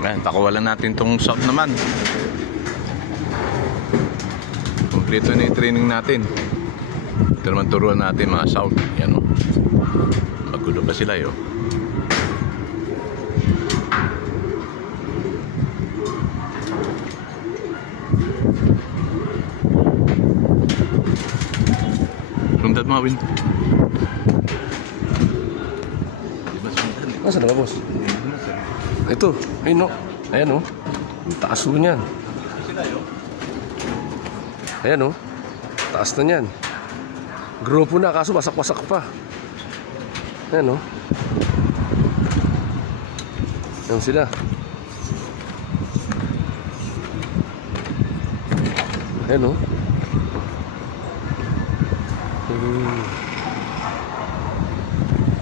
Ayan, pakawalan natin tong south naman. Kompleto na yung training natin. Ito naman turuan natin mga south. Yan o. Magulo pa sila yun. Sundan mo, Win. Nasaan na ba, boss? Ito, ayun o. Ayan o. Ang taas o niyan. Ayan o. Taas na niyan. Grupo na, kaso wasak-wasak pa. Ayan o. Ayan sila. Ayan o.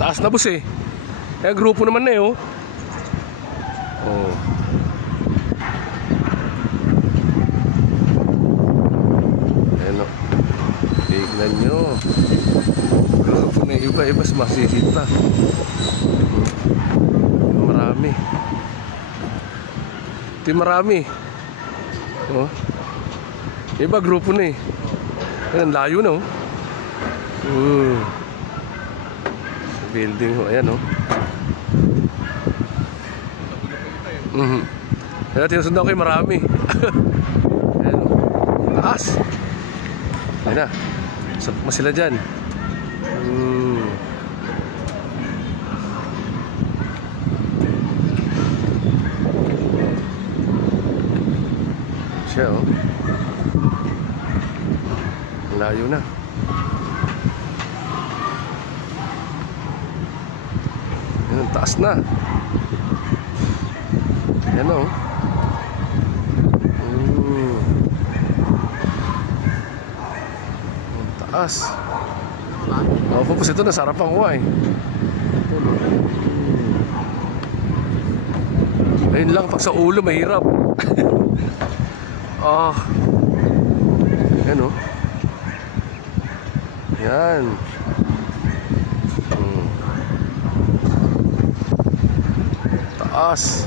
Taas na, boss eh. Kaya grupo naman na eh oh. Oh. Ayan o. Tignan nyo. Grupo na iba, mas masisit pa. Marami. Ito marami. Oh. Iba grupo na eh. Ayan, layo na oh. Building ho, ayan oh. Kaya tinusundan ko yung marami. Ayan oh. Taas. Ayan na. Sabak mo sila dyan. Siya oh. Layo na. Ayan, taas na. Ayan o. Taas. O, pupus ito, nasarapan ko eh. Ayun lang, pag sa ulo mahirap. Ah. Ayan o. Ayan. Taas.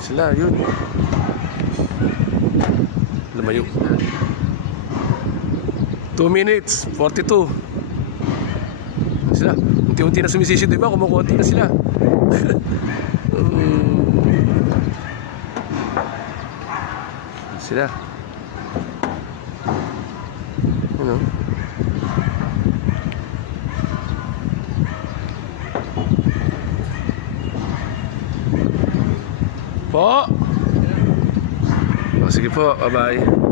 Sila, yun. Lumayo. 2 minutes, 42. Sila, unti-unti na sumisisid, diba? Kumukunti na sila. Sila. Ano? Po. O, sige po, bye-bye.